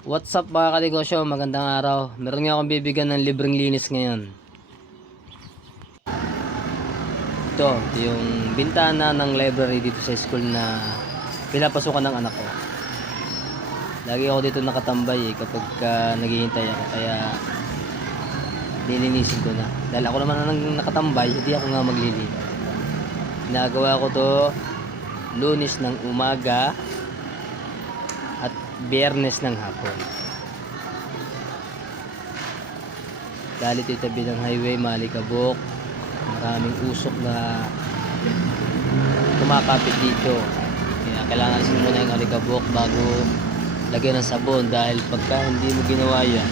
What's up mga kanegosyo, magandang araw. Meron nga akong bibigyan ng libreng linis ngayon. Ito yung bintana ng library dito sa school na pinapasukan ng anak ko. Lagi ako dito nakatambay kapag naghihintay ako, kaya lilinisin ko na. Dahil ako naman ang nakatambay, hindi ako nga maglilinis. Ginagawa ko to Lunes ng umaga at Biyernes ng hapon. Dahil ito tabi ng highway, malikabok, maraming usok na kumakapit dito. Kaya kailangan alisin muna yung alikabok bago lagyan ng sabon, dahil pagka hindi mo ginawa yan,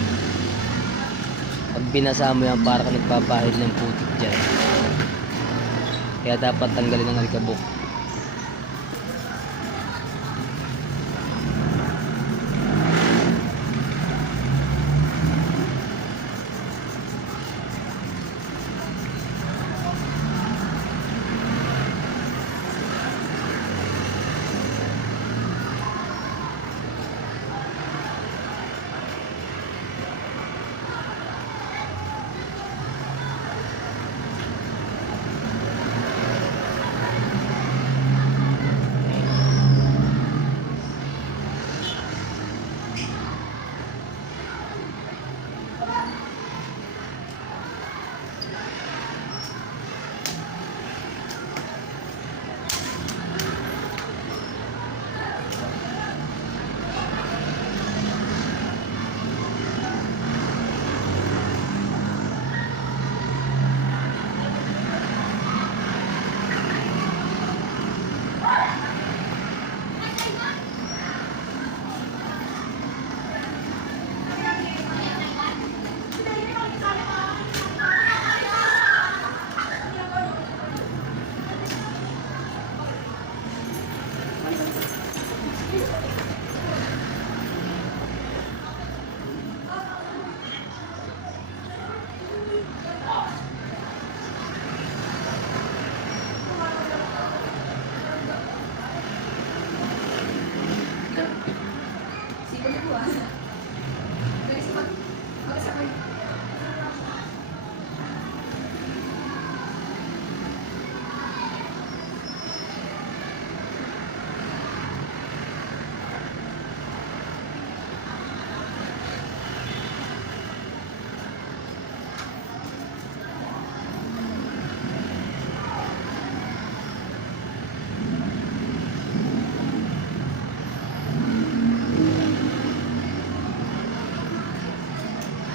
pag binasa mo yan, para ka nagpapahid ng putik dyan. Kaya dapat tanggalin ang alikabok.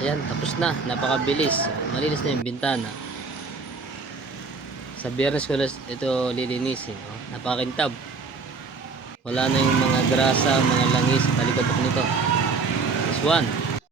Ayan, tapos na. Napakabilis. Malinis na yung bintana. Sa Biyernes ko ito lilinisin. Oh, napakakintab. Wala na yung mga grasa, mga langis, talikabok nito. This one.